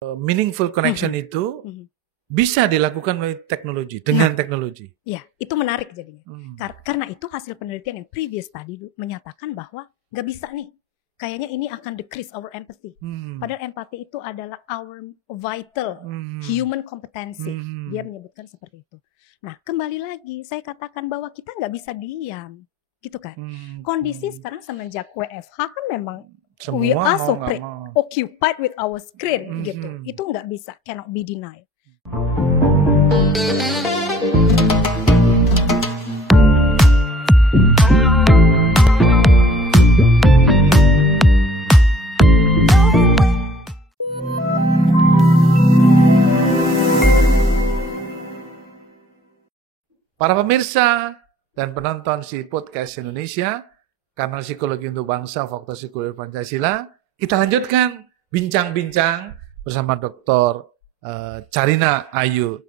meaningful connection itu bisa dilakukan melalui teknologi, dengan teknologi. Ya, itu menarik jadinya. Karena itu hasil penelitian yang previous tadi menyatakan bahwa nggak bisa nih. Kayaknya ini akan decrease our empathy. Padahal empati itu adalah our vital human competency. Dia menyebutkan seperti itu. Nah, kembali lagi saya katakan bahwa kita nggak bisa diam, gitu kan? Kondisi sekarang semenjak WFH kan memang Semua we are so mau. occupied with our screen, gitu. Itu nggak bisa, cannot be denied. Para pemirsa dan penonton si podcast Indonesia, Kanal Psikologi untuk Bangsa, Fakta Psikologi Pancasila, kita lanjutkan bincang-bincang bersama Dr. Carina Ayu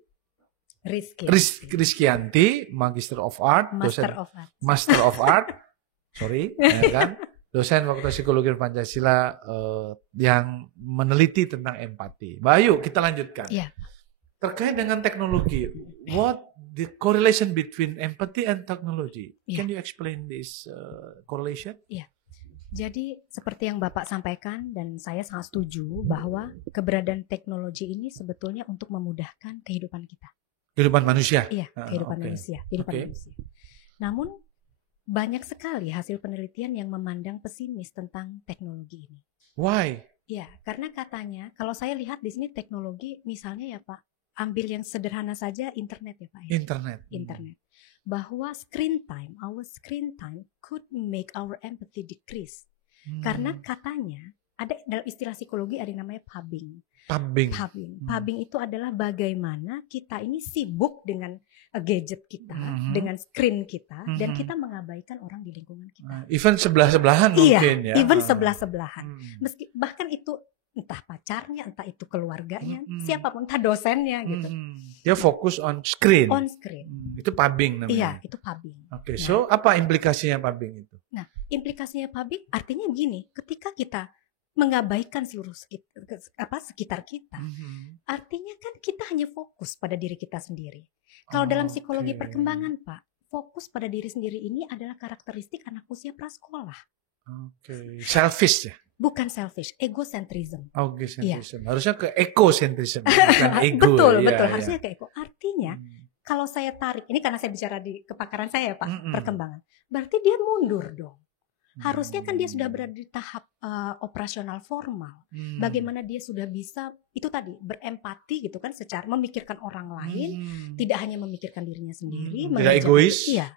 Rizkyanti, Magister of Art, Master of Art, ya kan? Dosen Fakultas Psikologi Pancasila yang meneliti tentang empati. Bayu, kita lanjutkan. Yeah. Terkait dengan teknologi, what the correlation between empathy and technology? Yeah. Can you explain this correlation? Iya. Jadi seperti yang Bapak sampaikan dan saya sangat setuju bahwa keberadaan teknologi ini sebetulnya untuk memudahkan kehidupan kita. Kehidupan manusia? Iya, kehidupan manusia. Namun banyak sekali hasil penelitian yang memandang pesimis tentang teknologi ini. Why? Ya, karena katanya kalau saya lihat di sini teknologi misalnya ya Pak, ambil yang sederhana saja internet ya Pak. Internet. Bahwa our screen time could make our empathy decrease. Karena katanya ada dalam istilah psikologi ada yang namanya pubbing. Pubbing itu adalah bagaimana kita ini sibuk dengan gadget kita, dengan screen kita, dan kita mengabaikan orang di lingkungan kita. Even sebelah-sebelahan mungkin ya. Even sebelah-sebelahan. Meski bahkan itu entah pacarnya, entah itu keluarganya, siapapun, entah dosennya gitu. Dia fokus on screen. Itu pubbing namanya. Iya, itu pubbing. Oke, so apa implikasinya pubbing itu? Nah, implikasinya pubbing artinya begini, ketika kita mengabaikan seluruh sekitar kita, artinya kan kita hanya fokus pada diri kita sendiri. Kalau dalam psikologi perkembangan Pak, fokus pada diri sendiri ini adalah karakteristik anak usia prasekolah. Selfish ya? Bukan selfish, egocentrism. Egocentrism. Harusnya ke ecocentrism, bukan ego. Betul, harusnya ke ego. Artinya, kalau saya tarik, ini karena saya bicara di kepakaran saya Pak, perkembangan. Berarti dia mundur dong. Harusnya kan dia sudah berada di tahap operasional formal. Bagaimana dia sudah bisa, itu tadi, berempati gitu kan, secara memikirkan orang lain, tidak hanya memikirkan dirinya sendiri. Tidak egois. Iya.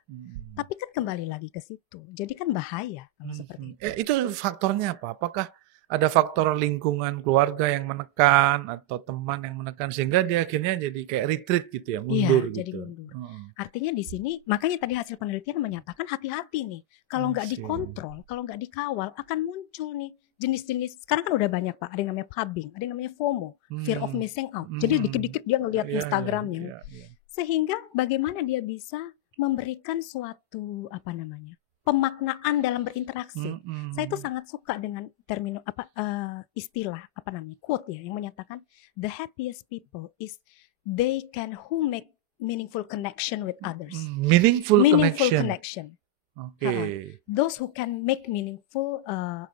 Tapi kan kembali lagi ke situ. Jadi kan bahaya kalau seperti itu. Itu faktornya apa? Apakah ada faktor lingkungan keluarga yang menekan atau teman yang menekan sehingga dia akhirnya jadi kayak retreat gitu ya, mundur gitu. Jadi mundur. Artinya di sini makanya tadi hasil penelitian menyatakan hati-hati nih. Kalau nggak dikontrol, kalau nggak dikawal akan muncul nih jenis-jenis. Sekarang kan udah banyak Pak, ada yang namanya pubbing, ada yang namanya FOMO, fear of missing out. Jadi dikit-dikit dia ngelihat Instagramnya. Sehingga bagaimana dia bisa memberikan suatu pemaknaan dalam berinteraksi. Saya itu sangat suka dengan istilah quote ya yang menyatakan the happiest people is they can who make meaningful connection with others. Meaningful connection. Those who can make meaningful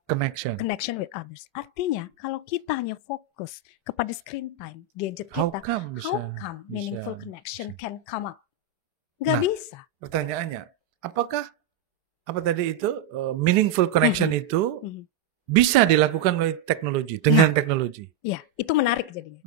connection with others. Artinya kalau kita hanya fokus kepada screen time, gadget kita, how come meaningful connection can come up? Nggak bisa. Pertanyaannya, apakah meaningful connection itu bisa dilakukan melalui teknologi, dengan teknologi? Iya, itu menarik jadinya.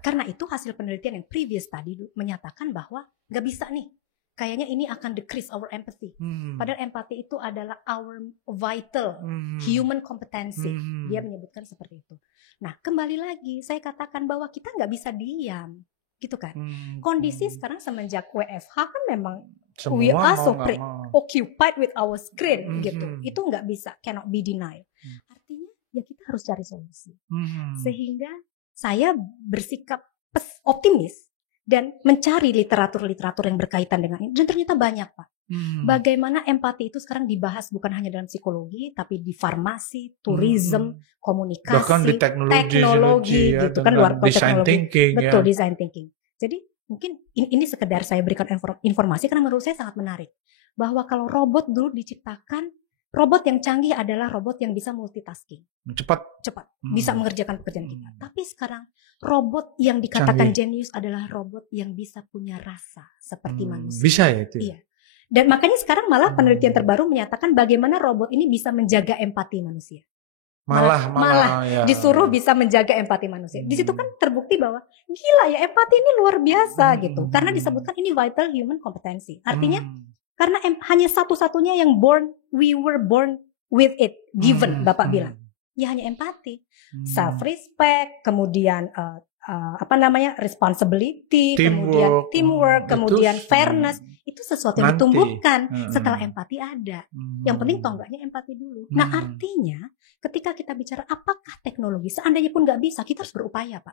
Karena itu hasil penelitian yang previous tadi menyatakan bahwa nggak bisa nih. Kayaknya ini akan decrease our empathy. Padahal empati itu adalah our vital human competency. Dia menyebutkan seperti itu. Nah, kembali lagi saya katakan bahwa kita nggak bisa diam. Gitu kan. Kondisi sekarang semenjak WFH kan memang we are so occupied with our screen gitu. Itu nggak bisa, cannot be denied. Artinya ya kita harus cari solusi. Sehingga saya bersikap optimis dan mencari literatur-literatur yang berkaitan dengan ini. Dan ternyata banyak Pak. Bagaimana empati itu sekarang dibahas bukan hanya dalam psikologi, tapi di farmasi, tourism, komunikasi, bahkan di teknologi ya, gitu kan, luar design teknologi. thinking. Betul, Ya. design thinking. Jadi mungkin ini sekedar saya berikan informasi karena menurut saya sangat menarik. Bahwa kalau robot dulu diciptakan, robot yang canggih adalah robot yang bisa multitasking. Cepat. Bisa mengerjakan pekerjaan kita. Tapi sekarang robot yang dikatakan jenius adalah robot yang bisa punya rasa seperti manusia. Bisa ya itu? Iya. Dan makanya sekarang malah penelitian terbaru menyatakan bagaimana robot ini bisa menjaga empati manusia. Malah ya. Disuruh bisa menjaga empati manusia. Di situ kan terbukti bahwa gila ya, empati ini luar biasa gitu. Karena disebutkan ini vital human competency. Artinya karena hanya satu-satunya yang we were born with it, given, Bapak bilang. Ya hanya empati. Self respect, kemudian responsibility, kemudian teamwork, kemudian fairness. Itu sesuatu yang ditumbuhkan setelah empati ada. Yang penting toh enggaknya empati dulu. Nah artinya ketika kita bicara apakah teknologi, seandainya pun nggak bisa, kita harus berupaya, Pak.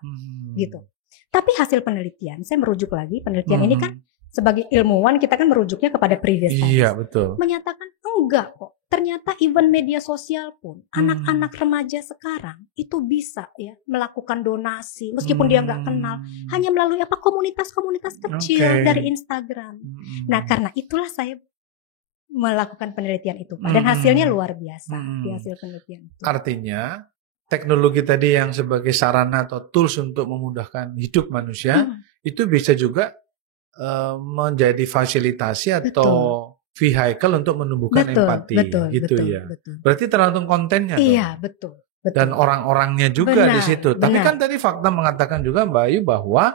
Gitu. Tapi hasil penelitian, saya merujuk lagi, penelitian ini kan sebagai ilmuwan kita kan merujuknya kepada previous studies. Iya, betul. Menyatakan enggak kok. Ternyata even media sosial pun anak-anak remaja sekarang itu bisa ya melakukan donasi meskipun dia nggak kenal, hanya melalui komunitas-komunitas kecil dari Instagram. Nah, karena itulah saya melakukan penelitian itu. Dan hasilnya luar biasa di hasil penelitian itu. Artinya teknologi tadi yang sebagai sarana atau tools untuk memudahkan hidup manusia itu bisa juga menjadi fasilitasi atau vehicle untuk menumbuhkan empati, gitu ya. Betul. Berarti tergantung kontennya. Iya, betul. Dan orang-orangnya juga di situ. Tapi kan tadi fakta mengatakan juga Mbak Ayu bahwa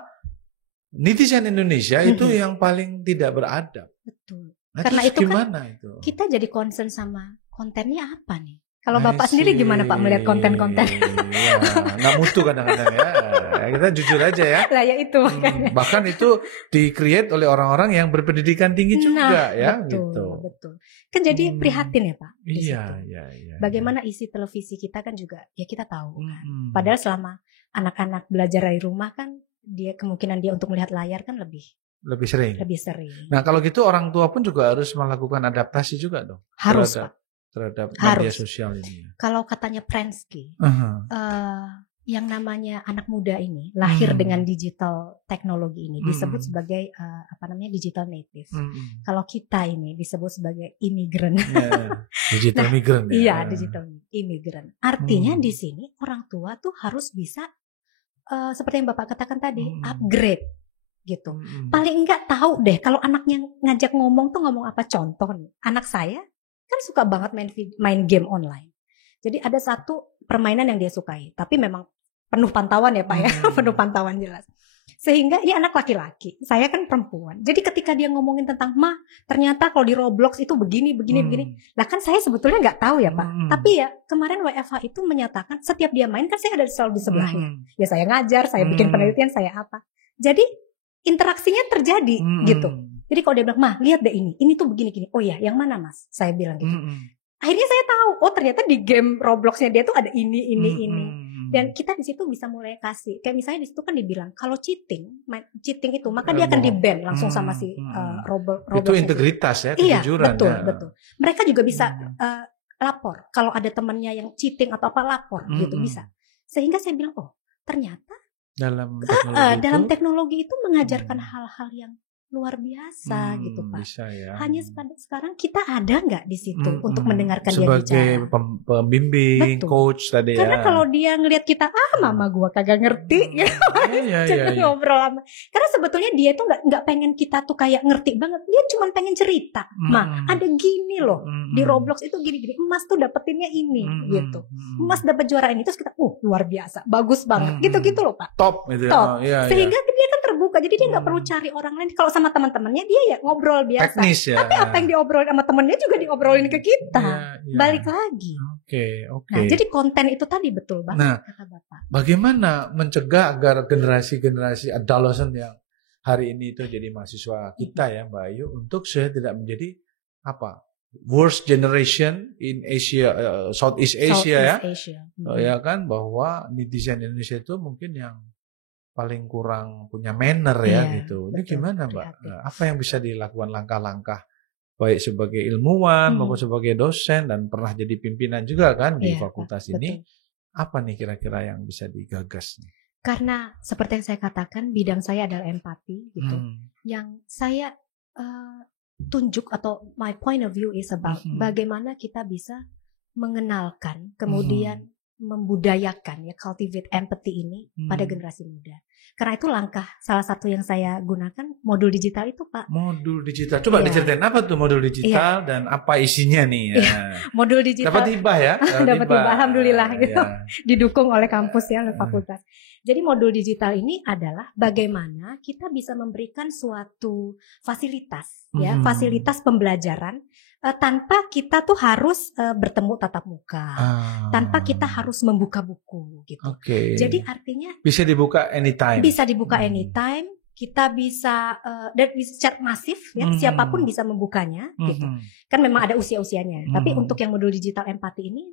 netizen Indonesia itu yang paling tidak beradab. Betul. Nah, karena itu gimana kan itu? Kita jadi concern sama kontennya apa nih? Kalau Bapak sendiri gimana Pak melihat konten-konten? Ya, nggak mutu kadang-kadang ya. Kita jujur aja ya. Lah ya itu makanya. Bahkan itu di-create oleh orang-orang yang berpendidikan tinggi juga ya. Betul, gitu. Betul. Kan jadi prihatin ya Pak. Iya. Bagaimana isi televisi kita kan juga ya kita tahu kan. Padahal selama anak-anak belajar dari rumah kan kemungkinan dia untuk melihat layar kan lebih sering. Nah kalau gitu orang tua pun juga harus melakukan adaptasi juga dong. Harus terhadap media sosial ini. Kalau katanya Prensky, yang namanya anak muda ini lahir dengan digital teknologi ini disebut sebagai digital native. Kalau kita ini disebut sebagai imigran. Digital migran. Iya, digital imigran. Artinya di sini orang tua tuh harus bisa seperti yang Bapak katakan tadi, upgrade gitu. Paling enggak tahu deh kalau anaknya ngajak ngomong tuh ngomong apa. Contoh nih, anak saya kan suka banget main game online. Jadi ada satu permainan yang dia sukai, tapi memang penuh pantauan ya Pak ya, penuh pantauan jelas. Sehingga dia anak laki-laki, saya kan perempuan. Jadi ketika dia ngomongin tentang ternyata kalau di Roblox itu begini. Lah kan saya sebetulnya nggak tahu ya Pak. Tapi ya kemarin WFH itu menyatakan setiap dia main kan saya ada selalu di sebelahnya. Ya saya ngajar, saya bikin penelitian, saya apa. Jadi interaksinya terjadi gitu. Jadi kalau dia bilang, lihat deh ini tuh begini. Oh ya, yang mana Mas? Saya bilang gitu. Akhirnya saya tahu, ternyata di game Robloxnya dia tuh ada ini. Dan kita di situ bisa mulai kasih, kayak misalnya di situ kan dibilang kalau cheating itu maka dia akan di-ban langsung sama si Roblox. Itu integritas ya, kejujuran. Iya, betul. Mereka juga bisa lapor kalau ada temannya yang cheating atau apa, lapor gitu bisa. Sehingga saya bilang, ternyata dalam teknologi itu mengajarkan hal-hal yang luar biasa gitu Pak. Bisa ya. Hanya sekarang kita ada nggak di situ untuk mendengarkan dia bicara. Sebagai pembimbing, coach tadi. Karena kalau dia ngelihat kita, mama gua kagak ngerti, jadi ngobrol sama. Karena sebetulnya dia tuh nggak pengen kita tuh kayak ngerti banget. Dia cuma pengen cerita. Ada gini loh di Roblox itu gini. Emas tuh dapetinnya ini gitu. Emas dapet juara ini terus kita, luar biasa, bagus banget. Gitu loh Pak. Top gitu. Top. Sehingga dia kan terbuka. Jadi dia nggak perlu cari orang lain. Kalau sama teman-temannya dia ya ngobrol biasa. Teknis ya. Tapi apa yang diobrolin sama temennya juga diobrolin ke kita. Balik lagi. Oke. Nah, jadi konten itu tadi betul banget kata Bapak. Bagaimana mencegah agar generasi-generasi adolescent yang hari ini itu jadi mahasiswa kita ya Mbak Ayu, untuk saya tidak menjadi worst generation in Asia, Southeast Asia. Ya kan, bahwa netizen Indonesia itu mungkin yang paling kurang punya manner ya gitu. Ini gimana Mbak? Apa yang bisa dilakukan langkah-langkah baik sebagai ilmuwan maupun sebagai dosen dan pernah jadi pimpinan juga kan di fakultas ini. Betul. Apa nih kira-kira yang bisa digagas nih? Karena seperti yang saya katakan bidang saya adalah empati gitu. Yang saya tunjuk atau my point of view is about bagaimana kita bisa mengenalkan kemudian membudayakan ya cultivate empathy ini pada generasi muda. Karena itu langkah salah satu yang saya gunakan modul digital itu, Pak. Modul digital. Coba diceritain apa tuh modul digital dan apa isinya nih? Modul digital. Dapat hibah ya? Dapat hibah, alhamdulillah gitu. Didukung oleh kampus ya, oleh fakultas. Jadi modul digital ini adalah bagaimana kita bisa memberikan suatu fasilitas ya, fasilitas pembelajaran tanpa kita tuh harus bertemu tatap muka, tanpa kita harus membuka buku gitu. Jadi artinya bisa dibuka anytime. Bisa dibuka anytime, kita bisa dan bisa secara masif ya, siapapun bisa membukanya gitu. Kan memang ada usia-usianya. Tapi untuk yang modul digital empati ini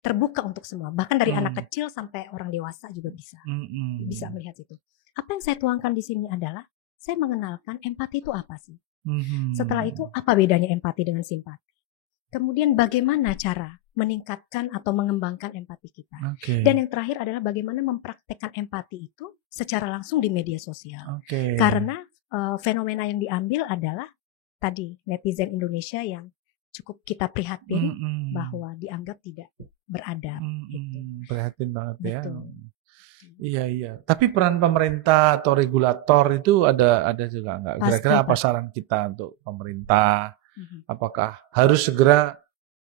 terbuka untuk semua, bahkan dari anak kecil sampai orang dewasa juga bisa melihat itu. Apa yang saya tuangkan di sini adalah saya mengenalkan empati itu apa sih. Setelah itu apa bedanya empati dengan simpati? Kemudian bagaimana cara meningkatkan atau mengembangkan empati kita? Dan yang terakhir adalah bagaimana mempraktekkan empati itu secara langsung di media sosial. Karena fenomena yang diambil adalah tadi netizen Indonesia yang cukup kita prihatin bahwa dianggap tidak beradab. Gitu. Prihatin banget ya. Iya. Tapi peran pemerintah atau regulator itu ada juga nggak? Kira-kira apa saran kita untuk pemerintah? Apakah harus segera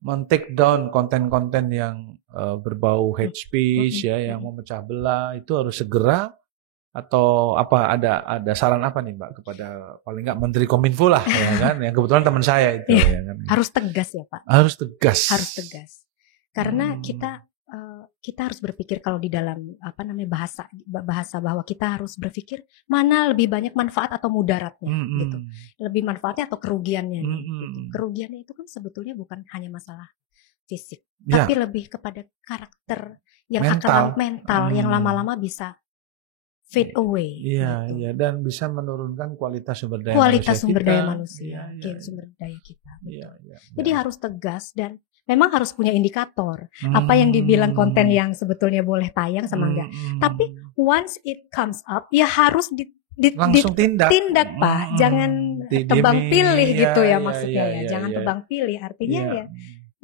men-take down konten-konten yang berbau hate speech ya, yang memecah belah itu harus segera? Atau apa ada saran apa nih Mbak kepada paling nggak Menteri Kominfo lah ya kan? Yang kebetulan teman saya itu ya kan? Harus tegas ya Pak. Harus tegas. Karena kita harus berpikir kalau di dalam bahasa bahwa kita harus berpikir mana lebih banyak manfaat atau mudaratnya gitu. Lebih manfaatnya atau kerugiannya gitu. Kerugiannya itu kan sebetulnya bukan hanya masalah fisik, tapi lebih kepada karakter yang mental yang lama-lama bisa fade away. Iya, dan bisa menurunkan kualitas sumber daya manusia. Sumber daya kita. Jadi harus tegas dan memang harus punya indikator apa yang dibilang konten yang sebetulnya boleh tayang sama enggak. Tapi once it comes up ya harus langsung tindak Pak. Jangan tebang pilih gitu ya maksudnya ya. Jangan tebang pilih artinya ya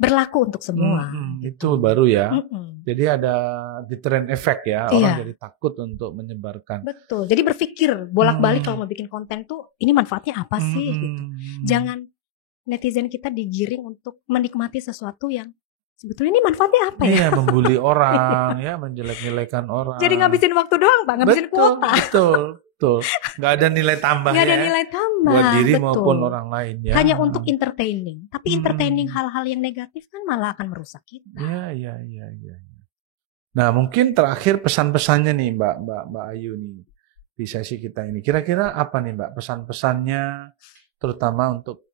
berlaku untuk semua. Itu baru ya. Jadi ada deterrent effect ya. Orang jadi takut untuk menyebarkan. Betul. Jadi berpikir bolak-balik kalau mau bikin konten tuh ini manfaatnya apa sih gitu. Jangan netizen kita digiring untuk menikmati sesuatu yang sebetulnya ini manfaatnya apa ya? Iya, membuli orang, ya, menjelek-jelekan orang. Jadi ngabisin waktu doang, Pak, ngabisin kuota. Betul. Nggak ada nilai tambah. Nggak ada nilai tambah. Buat diri maupun orang lain ya. Hanya untuk entertaining. Tapi entertaining hal-hal yang negatif kan malah akan merusak kita. Iya. Nah, mungkin terakhir pesan-pesannya nih Mbak Ayu nih di sesi kita ini. Kira-kira apa nih Mbak pesan-pesannya terutama untuk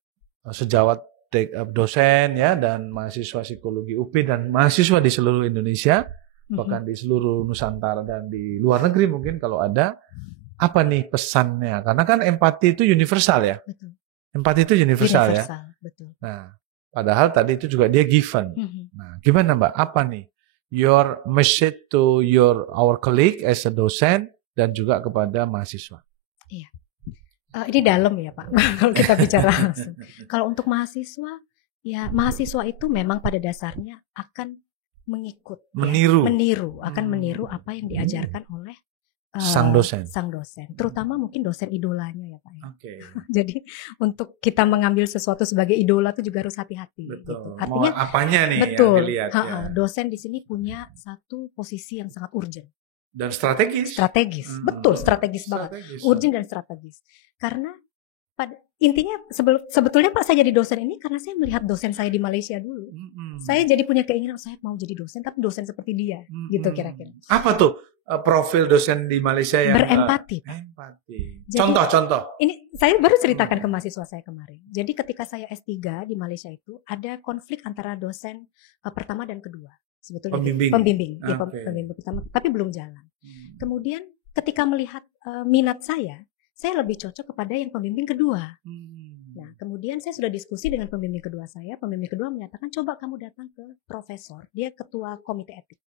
sejawat dosen ya dan mahasiswa psikologi UP dan mahasiswa di seluruh Indonesia bahkan di seluruh Nusantara dan di luar negeri mungkin kalau ada apa nih pesannya karena kan empati itu universal ya. Betul. Empati itu universal ya. Betul. Nah, padahal tadi itu juga dia given. Nah, gimana Mbak? Apa nih your message to our colleague as a dosen dan juga kepada mahasiswa? Iya. Ini dalam ya Pak, kalau kita bicara langsung. Kalau untuk mahasiswa, ya mahasiswa itu memang pada dasarnya akan meniru apa yang diajarkan oleh sang dosen. Terutama mungkin dosen idolanya ya Pak. Jadi untuk kita mengambil sesuatu sebagai idola itu juga harus hati-hati. Betul. Gitu. Artinya apanya nih betul. Yang dilihat? Dosen di sini punya satu posisi yang sangat urgent. Dan strategis. Betul, strategis banget. Urgent dan strategis. Karena intinya sebetulnya Pak saya jadi dosen ini karena saya melihat dosen saya di Malaysia dulu. Saya jadi punya keinginan saya mau jadi dosen tapi dosen seperti dia, gitu kira-kira. Apa tuh profil dosen di Malaysia yang berempati? Contoh. Ini saya baru ceritakan ke mahasiswa saya kemarin. Jadi ketika saya S3 di Malaysia itu ada konflik antara dosen pertama dan kedua. Sebetulnya pembimbing pertama tapi belum jalan. Kemudian ketika melihat minat saya lebih cocok kepada yang pembimbing kedua. Nah, kemudian saya sudah diskusi dengan pembimbing kedua saya. Pembimbing kedua menyatakan coba kamu datang ke profesor, dia ketua komite etik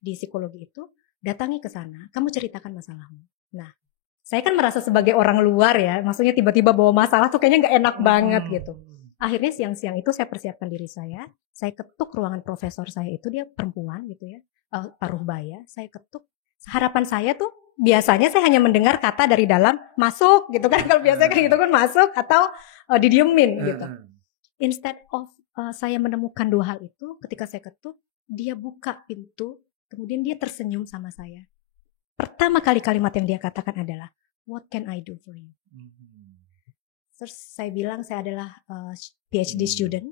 di psikologi itu, datangi ke sana, kamu ceritakan masalahmu. Nah, saya kan merasa sebagai orang luar ya, maksudnya tiba-tiba bawa masalah tuh kayaknya nggak enak banget gitu. Akhirnya siang-siang itu saya persiapkan diri saya ketuk ruangan profesor saya itu, dia perempuan gitu ya, paruhbaya, saya ketuk. Harapan saya tuh biasanya saya hanya mendengar kata dari dalam, masuk gitu kan, kalau biasanya kan gitu kan masuk atau didiemin gitu. Instead of saya menemukan dua hal itu, ketika saya ketuk, dia buka pintu, kemudian dia tersenyum sama saya. Pertama kali kalimat yang dia katakan adalah, what can I do for you? Terus saya bilang saya adalah PhD student.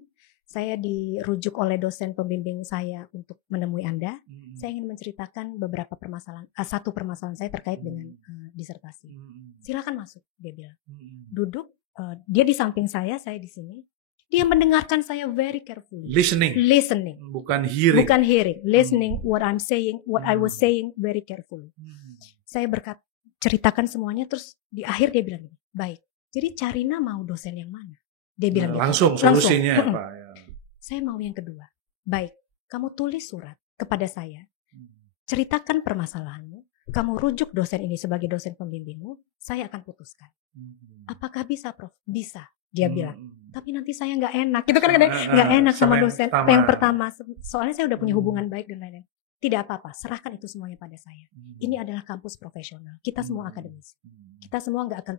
Saya dirujuk oleh dosen pembimbing saya untuk menemui Anda. Saya ingin menceritakan beberapa permasalahan, satu permasalahan saya terkait dengan disertasi. Silakan masuk, dia bilang. Duduk, dia di samping saya di sini. Dia mendengarkan saya very carefully. Listening. Bukan hearing. Listening what I'm saying, what I was saying very carefully. Saya ceritakan semuanya, terus di akhir dia bilang, baik. Jadi Carina mau dosen yang mana? Dia bilang langsung solusinya apa ya? Saya mau yang kedua. Baik, kamu tulis surat kepada saya. Ceritakan permasalahanmu. Kamu rujuk dosen ini sebagai dosen pembimbingmu. Saya akan putuskan. Apakah bisa, Prof? Bisa, dia bilang. Tapi nanti saya nggak enak. Itu kan nggak enak sama dosen. Yang pertama, soalnya saya udah punya hubungan baik dan lain-lain. Tidak apa-apa, serahkan itu semuanya pada saya. Ini adalah kampus profesional. Kita semua akademisi. Kita semua nggak akan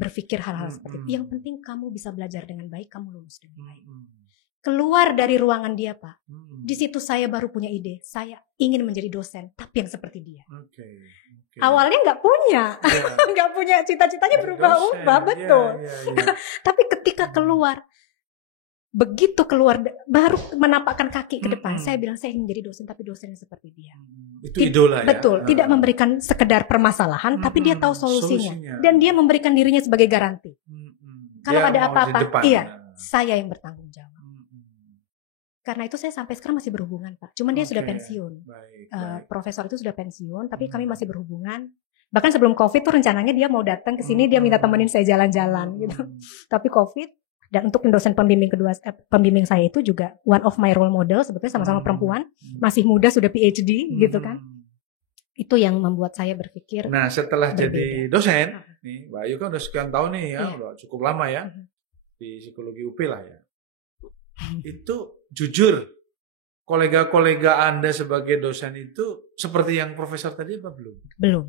berpikir hal-hal seperti itu. Yang penting kamu bisa belajar dengan baik, kamu lulus dengan baik. Keluar dari ruangan dia, Pak. Di situ saya baru punya ide. Saya ingin menjadi dosen, tapi yang seperti dia. Awalnya nggak punya, nggak punya cita-citanya berubah-ubah, betul. Tapi ketika keluar, begitu keluar baru menapakkan kaki ke depan, saya bilang saya ingin menjadi dosen, tapi dosen yang seperti dia. Itu idola ya. Betul, tidak memberikan sekedar permasalahan, tapi dia tahu solusinya. Dan dia memberikan dirinya sebagai garansi. Kalau ada apa-apa, saya yang bertanggung jawab. Karena itu saya sampai sekarang masih berhubungan, Pak. Cuman dia sudah pensiun. Baik. Profesor itu sudah pensiun, tapi kami masih berhubungan. Bahkan sebelum COVID tuh rencananya dia mau datang ke sini, dia minta temenin saya jalan-jalan gitu. Tapi COVID. Dan untuk dosen pembimbing kedua, pembimbing saya itu juga one of my role model, sebetulnya sama-sama perempuan, masih muda sudah PhD gitu kan. Itu yang membuat saya berpikir. Nah setelah jadi dosen, nih Mbak Ayu kan udah sekian tahun nih ya, udah cukup lama ya di psikologi UP lah ya. Itu jujur, kolega-kolega Anda sebagai dosen itu seperti yang profesor tadi apa belum? Belum.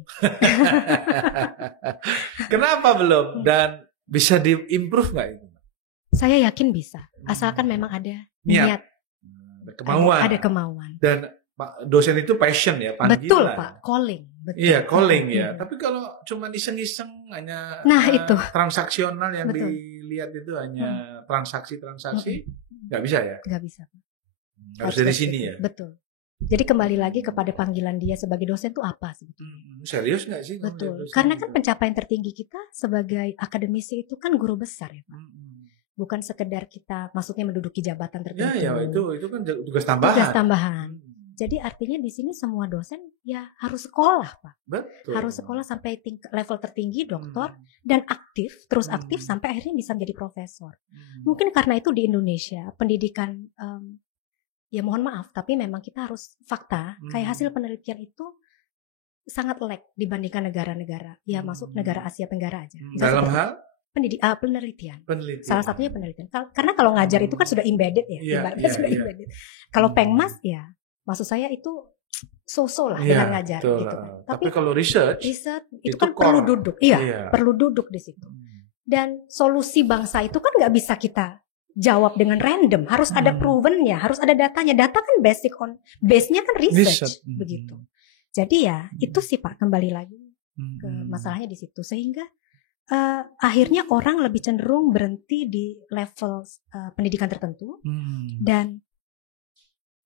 Kenapa belum? Dan bisa diimprove nggak itu? Saya yakin bisa, asalkan memang ada niat, ada kemauan. Dan Pak dosen itu passion ya, panggilan. Betul Pak, calling. Betul. Iya calling ya. Tapi kalau cuma iseng-iseng hanya itu transaksional yang dilihat itu hanya transaksi, nggak bisa ya? Nggak bisa. Harus dari sini ya. Betul. Jadi kembali lagi kepada panggilan dia sebagai dosen itu apa sebetulnya? Serius nggak sih? Betul. Karena kan pencapaian tertinggi kita sebagai akademisi itu kan guru besar ya Pak. Bukan sekedar kita maksudnya menduduki jabatan tertentu. Ya itu kan tugas tambahan. Tugas tambahan. Jadi artinya di sini semua dosen ya harus sekolah, Pak. Betul. Harus sekolah sampai level tertinggi doktor dan aktif, terus aktif sampai akhirnya bisa menjadi profesor. Mungkin karena itu di Indonesia pendidikan ya mohon maaf tapi memang kita harus fakta kayak hasil penelitian itu sangat lag dibandingkan negara-negara. Ya masuk negara Asia Tenggara aja. Dalam hal penelitian. Salah satunya penelitian. Karena kalau ngajar itu kan sudah embedded ya, embedded. Kalau pengmas ya, maksud saya itu so-so lah dengan ngajar gitu. Tapi kalau research itu kan perlu duduk. Perlu duduk di situ. Dan solusi bangsa itu kan nggak bisa kita jawab dengan random, harus ada provennya, harus ada datanya. Data kan base-nya kan research begitu. Jadi ya itu sih Pak, kembali lagi ke masalahnya di situ sehingga akhirnya orang lebih cenderung berhenti di level pendidikan tertentu dan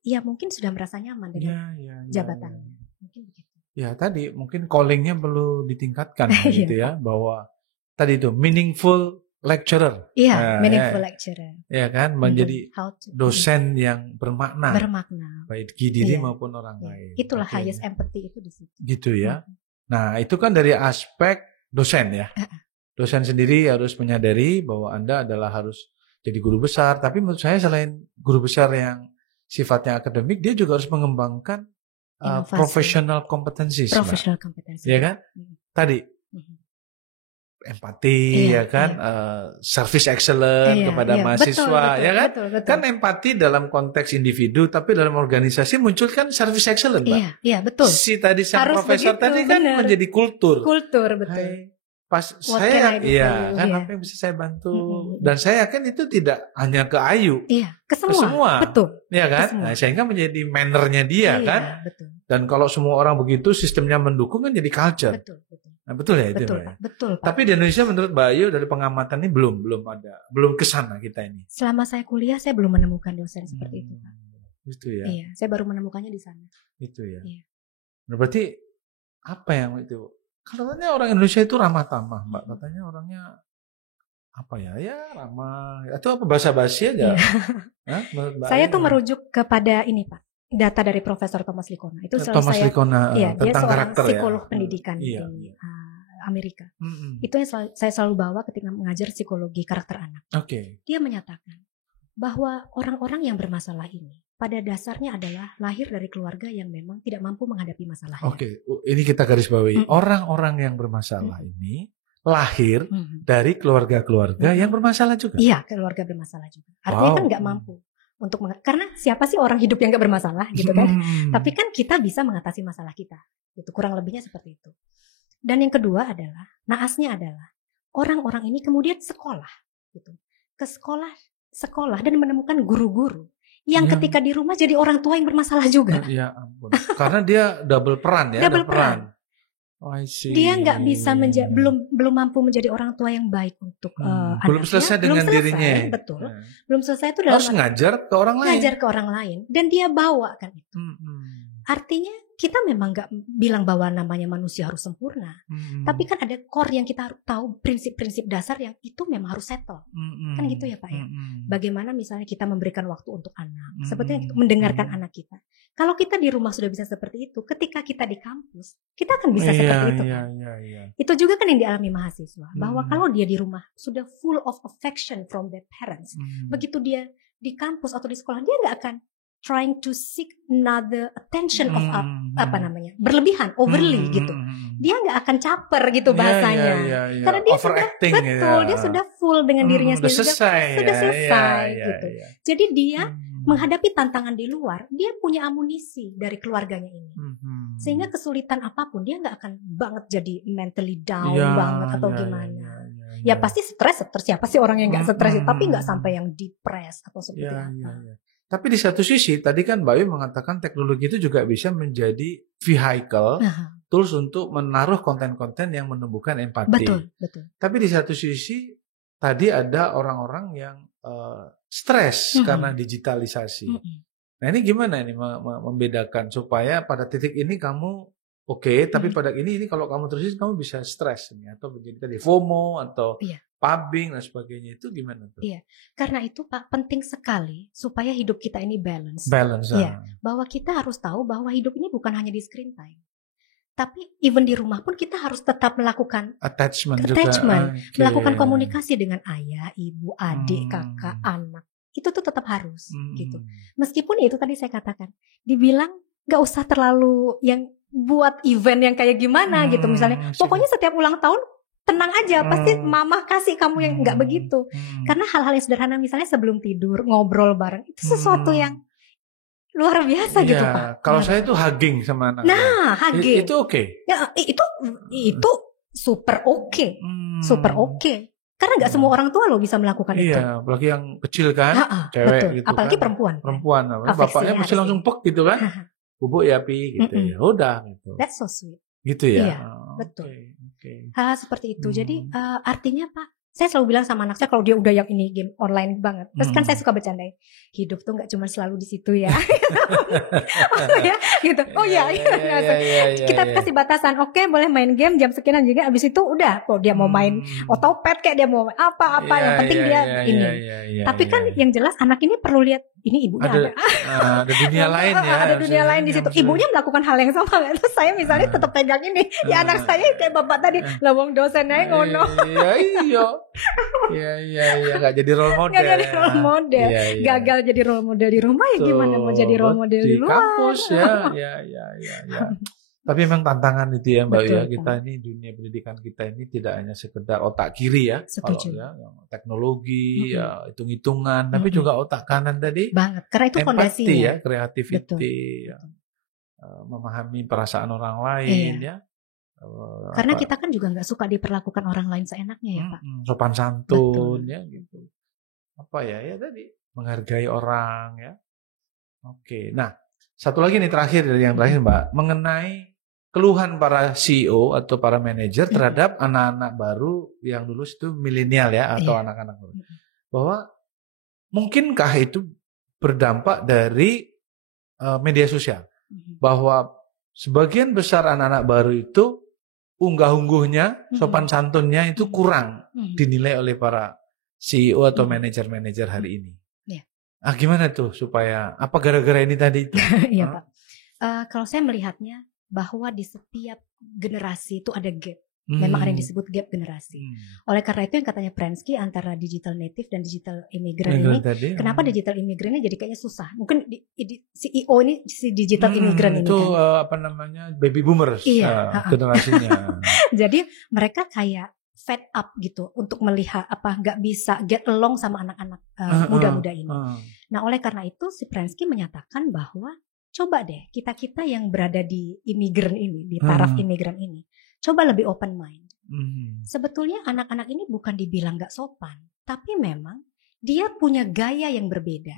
ya mungkin sudah merasa nyaman dengan jabatannya. Mungkin begitu. Ya tadi mungkin callingnya perlu ditingkatkan gitu ya, bahwa tadi itu meaningful lecturer. Iya, meaningful lecturer. Ya kan, menjadi dosen yang bermakna. Baik diri maupun orang lain. Itulah highest empathy itu di situ. Gitu ya. Nah, itu kan dari aspek dosen ya. dosen sendiri harus menyadari bahwa Anda adalah harus jadi guru besar. Tapi menurut saya selain guru besar yang sifatnya akademik, dia juga harus mengembangkan professional competencies. Professional competencies. Ya kan? Tadi empati, ya kan, service excellent kepada mahasiswa, ya kan? Betul. Kan empati dalam konteks individu, tapi dalam organisasi muncul kan service excellent, Mbak. Iya, betul. Si tadi sang harus profesor begitu, tadi kan menjadi kultur. Kultur, betul. Hai, pas saya, apa yang bisa saya bantu? Dan saya yakin itu tidak hanya ke Ayu, ke semua. Betul. Ya kan? Nah, sehingga menjadi mannernya dia, kan? Betul. Dan kalau semua orang begitu, sistemnya mendukung kan jadi culture. Betul. Nah, betul ya itu, Pak. Betul, Pak. Tapi di Indonesia menurut Mbak Ayu dari pengamatan ini belum kesana kita ini. Selama saya kuliah saya belum menemukan dosen seperti itu, Pak. Itu ya. Iya, saya baru menemukannya di sana. Itu ya. Iya. Nah, berarti apa yang itu? Katanya orang Indonesia itu ramah tamah, Mbak. Katanya orangnya apa ya? Ya ramah. Atau apa basa-basi aja? Hah? Saya tuh merujuk kepada ini, Pak. Data dari Profesor Thomas Likona. Itu Thomas Likona dia tentang seorang karakter psikolog pendidikan di Amerika. Itu yang saya selalu bawa ketika mengajar psikologi karakter anak. Dia menyatakan bahwa orang-orang yang bermasalah ini pada dasarnya adalah lahir dari keluarga yang memang tidak mampu menghadapi masalahnya. Ini kita garis bawahi. Orang-orang yang bermasalah ini lahir dari keluarga-keluarga yang bermasalah juga. Iya, keluarga bermasalah juga. Artinya kan nggak mampu. Karena siapa sih orang hidup yang gak bermasalah gitu kan. Tapi kan kita bisa mengatasi masalah kita. Itu kurang lebihnya seperti itu. Dan yang kedua adalah, naasnya adalah orang-orang ini kemudian sekolah gitu. Ke sekolah dan menemukan guru-guru yang ketika di rumah jadi orang tua yang bermasalah juga. Ya ampun. Karena dia double peran ya. Double peran. Dia nggak bisa belum mampu menjadi orang tua yang baik untuk belum selesai dengan dirinya. Betul. Belum selesai itu dalam harus ngajar ke orang lain. Ngajar ke orang lain dan dia bawa kan itu. Artinya kita memang nggak bilang bahwa namanya manusia harus sempurna, tapi kan ada core yang kita harus tahu, prinsip-prinsip dasar yang itu memang harus settle, kan gitu ya Pak ya. Bagaimana misalnya kita memberikan waktu untuk anak, seperti mendengarkan anak kita. Kalau kita di rumah sudah bisa seperti itu, ketika kita di kampus kita akan bisa seperti itu. Itu juga kan yang dialami mahasiswa, bahwa kalau dia di rumah sudah full of affection from their parents, begitu dia di kampus atau di sekolah dia nggak akan trying to seek another attention of berlebihan, overly gitu. Dia nggak akan caper gitu bahasanya. Karena dia dia sudah full dengan dirinya sendiri. Sudah selesai gitu. Jadi dia menghadapi tantangan di luar, dia punya amunisi dari keluarganya ini. Sehingga kesulitan apapun dia nggak akan banget jadi mentally down banget atau gimana. Ya pasti stres. Siapa sih orang yang nggak stres? Tapi nggak sampai yang depres atau seperti apa. Tapi di satu sisi tadi kan Mbak Ayu mengatakan teknologi itu juga bisa menjadi vehicle, tools untuk menaruh konten-konten yang menumbuhkan empati. Betul. Tapi di satu sisi tadi ada orang-orang yang stres karena digitalisasi. Nah ini gimana ini membedakan supaya pada titik ini kamu tapi pada ini kalau kamu terusin kamu bisa stres nih, atau menjadi tadi FOMO atau pubbing dan sebagainya, itu gimana tuh? Iya, karena itu Pak penting sekali supaya hidup kita ini balance. Bahwa kita harus tahu bahwa hidup ini bukan hanya di screen time. Tapi even di rumah pun kita harus tetap melakukan attachment juga. Melakukan komunikasi dengan ayah, ibu, adik, kakak, anak. Itu tuh tetap harus gitu. Meskipun itu tadi saya katakan, dibilang gak usah terlalu yang buat event yang kayak gimana gitu misalnya. Pokoknya setiap ulang tahun tenang aja, pasti mama kasih kamu yang nggak begitu. Karena hal-hal yang sederhana misalnya sebelum tidur ngobrol bareng itu sesuatu yang luar biasa gitu Pak. Kalau saya itu hugging sama anak. Hugging itu oke. Ya itu super oke. Super oke. Karena nggak semua orang tua loh bisa melakukan itu. Iya, apalagi yang kecil kan, cewek gitu. Apalagi kan. perempuan. Bapaknya pasti langsung pek gitu kan. Bubuk ya Pi gitu ya. Udah gitu. That's so sweet. Gitu ya. Iya, betul. Hal seperti itu. Jadi artinya Pak, Saya selalu bilang sama anak saya kalau dia udah yang ini game online banget. Terus kan saya suka bercandain, hidup tuh nggak cuma selalu di situ ya. Ya gitu. Oh ya, kita kasih batasan. Oke, boleh main game jam sekian juga. Abis itu udah, kok dia mau main otopet kayak dia mau apa-apa. Yang penting dia ini. Tapi kan yang jelas anak ini perlu lihat ini ibunya ada dunia lain ya. Ada dunia lain di situ. Ibunya melakukan hal yang sama. Terus saya misalnya tetap pegang ini. Ya anak saya kayak bapak tadi, lawang dosen aja ngono. Iya, nggak jadi role model. Nggak jadi role model. Gagal jadi role model di rumah ya gimana mau jadi role model di luar? Kampus ya. Tapi memang tantangan itu ya Mbak ya. Kita ini dunia pendidikan kita ini tidak hanya sekedar otak kiri ya. Setuju. Kalau ya teknologi, ya hitung-hitungan, tapi juga otak kanan tadi. Banget. Karena itu fondasinya. Ya, creativity, ya. Memahami perasaan orang lain ya. Karena kita kan juga nggak suka diperlakukan orang lain seenaknya ya Pak. Sopan santun ya gitu. Apa ya tadi menghargai orang ya. Oke. Nah, satu lagi nih terakhir dari yang terakhir Mbak, mengenai keluhan para CEO atau para manajer terhadap anak-anak baru yang dulu itu milenial ya atau anak-anak baru. Bahwa mungkinkah itu berdampak dari media sosial? Bahwa sebagian besar anak-anak baru itu unggah-ungguhnya, sopan santunnya itu kurang dinilai oleh para CEO atau manajer-manajer hari ini. Gimana tuh supaya apa gara-gara ini tadi itu? Iya Pak. Kalau saya melihatnya bahwa di setiap generasi itu ada gap. Memang ada yang disebut gap generasi. Oleh karena itu yang katanya Prensky antara digital native dan digital immigrant ini, kenapa digital immigrant-nya jadi kayaknya susah? Mungkin CEO ini si digital immigrant ini itu kan. baby boomers generasinya. Jadi mereka kayak fed up gitu untuk melihat nggak bisa get along sama anak-anak muda-muda ini. Nah oleh karena itu si Prensky menyatakan bahwa coba deh kita yang berada di imigran ini, di taraf imigran ini, coba lebih open mind. Sebetulnya anak-anak ini bukan dibilang gak sopan, tapi memang dia punya gaya yang berbeda.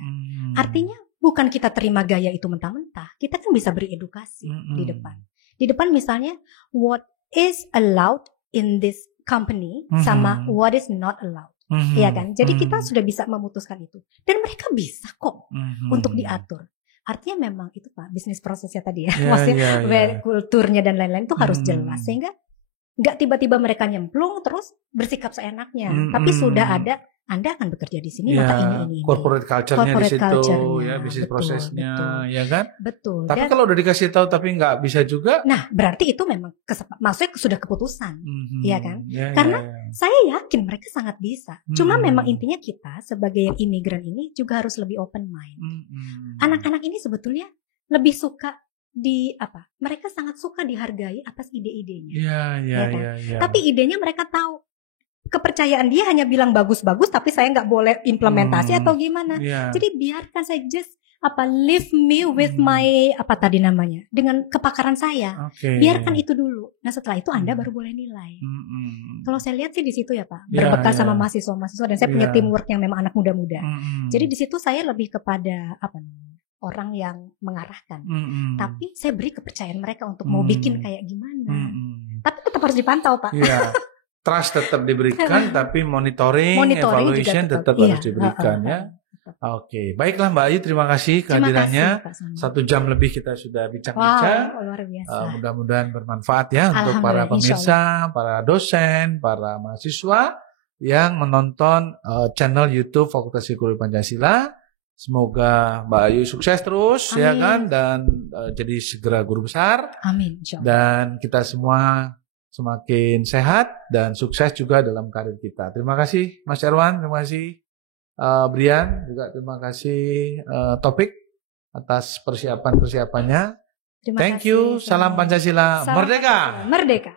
Artinya bukan kita terima gaya itu mentah-mentah, kita kan bisa beri edukasi di depan. Di depan misalnya what is allowed in this company sama what is not allowed. Iya kan? Jadi kita sudah bisa memutuskan itu. Dan mereka bisa kok untuk diatur. Artinya memang itu Pak, bisnis prosesnya tadi ya. Maksudnya kulturnya dan lain-lain itu harus jelas. Sehingga nggak tiba-tiba mereka nyemplung terus bersikap seenaknya. Tapi sudah ada, Anda akan bekerja di sini maka ini. Corporate culture-nya di situ, ya bisnis prosesnya, ya kan? Betul. Tapi kalau udah dikasih tahu tapi nggak bisa juga. Nah, berarti itu memang maksudnya sudah keputusan, ya kan? Karena saya yakin mereka sangat bisa. Cuma memang intinya kita sebagai yang imigran ini juga harus lebih open mind. Anak-anak ini sebetulnya lebih suka mereka sangat suka dihargai atas ide-idenya. Tapi idenya mereka tahu. Kepercayaan dia hanya bilang bagus-bagus tapi saya nggak boleh implementasi atau gimana. Jadi biarkan saya just leave me with my dengan kepakaran saya. Biarkan itu dulu. Nah setelah itu Anda baru boleh nilai. Kalau saya lihat sih di situ ya Pak, berbekal sama mahasiswa-mahasiswa dan saya punya teamwork yang memang anak muda-muda. Jadi di situ saya lebih kepada orang yang mengarahkan. Tapi saya beri kepercayaan mereka untuk mau bikin kayak gimana. Tapi tetap harus dipantau Pak. Trust tetap diberikan, tapi monitoring evaluation tetap harus diberikan ya. Oke, baiklah Mbak Ayu, terima kasih kehadirannya. 1 jam lebih kita sudah bincang-bincang. Luar biasa. Mudah-mudahan bermanfaat ya untuk para pemirsa, para dosen, para mahasiswa yang menonton channel YouTube Fakultas Psikologi Pancasila. Semoga Mbak Ayu sukses terus. Amin. Ya kan, dan jadi segera guru besar. Amin. Dan kita semua semakin sehat dan sukses juga dalam karir kita. Terima kasih Mas Erwan, terima kasih Brian, juga terima kasih Topik atas persiapan-persiapannya. Thank you, salam Pancasila, merdeka. Merdeka.